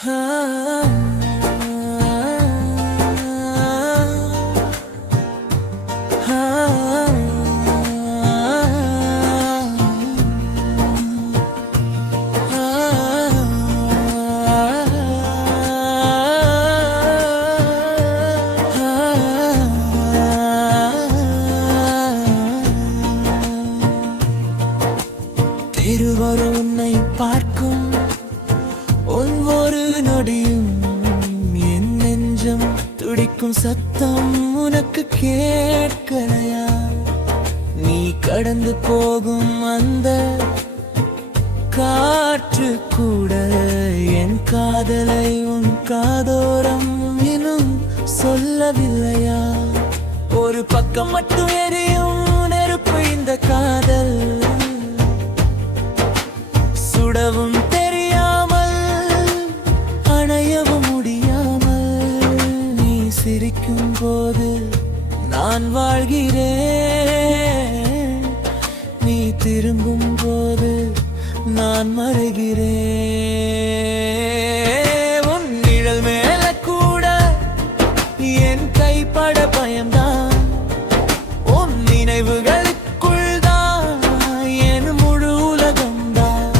திருவரும் உன்னை பார்க்கும் ஒவ்வொரு நொடியும் என் நெஞ்சம் துடிக்கும் சத்தம் உனக்கு கேட்கலையா? நீ கடந்து போகும் அந்த காற்று கூட என் காதலை உன் காதோரம் இன்னும் சொல்லவில்லையா? ஒரு பக்கம் மட்டும் எரியும் நெருப்பு இந்த காதல், சுடவும் தெரியாமல் அணையவும் முடியாமல். நீ சிரிக்கும் போது நான் வாழ்கிறேன், நீ திரும்பும் போது நான் மறைகிறேன். உன் நிழல் மேல கூட என் கைப்பட பயம்தான், உன் நினைவுகளுக்குள் தான் என் முழு உலகம்தான்.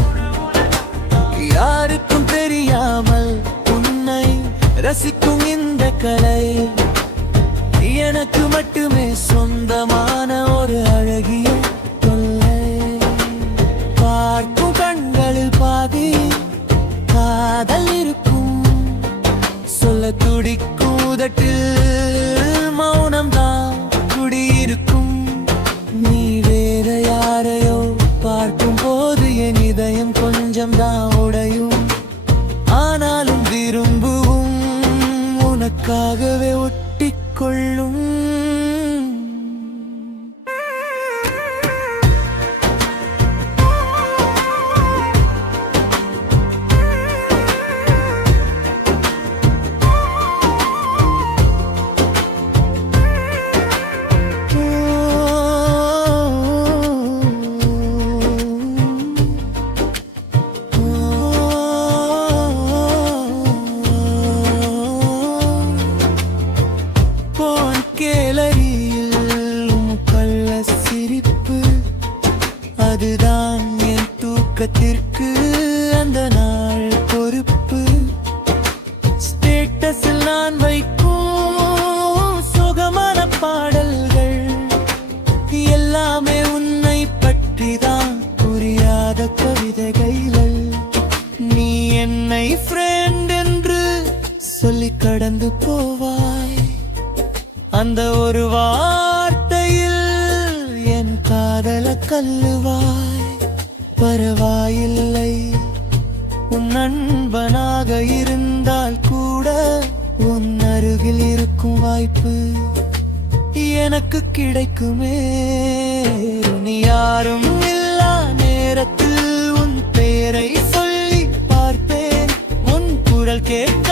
யாருக்கும் தெரியாமல் உன்னை ரசிக்கும் இந்த கலை எனக்கு மட்டுமே சொந்தமான ஒரு அழகிய தொல்லை. பார்க்கும் கண்களில் பாதி காதல் இருக்கும், சொல்ல துடிக்கும் உதட்டில் மௌனம்தான் குடியிருக்கும். நீ வேற யாரையோ பார்க்கும் போது என் இதயம் கொஞ்சம் தான் உடையும், ஆனாலும் விரும்புவும் உனக்காகவே ஒட்டிக்கொள்ளும். அதுதான் என் தூக்கத்திற்கு அந்த நாள் பொறுப்பு. ஸ்டேட்டஸில் நான் வைக்கும் சுகமான பாடல்கள் எல்லாமே உன்னை பற்றிதான், புரியாத கவிதைகள். நீ என்னை ஃப்ரெண்ட் என்று சொல்லி கடந்து போவாய், அந்த ஒரு வார்த்தையில் என் காதல கல்லுவாய். பரவாயில்லை, உன் நண்பனாக இருந்தால் கூட உன் அருகில் இருக்கும் வாய்ப்பு எனக்கு கிடைக்குமே. நீ யாரும் இல்லா நேரத்தில் உன் பெயரை சொல்லி பார்ப்பேன், உன் குரல் கேட்க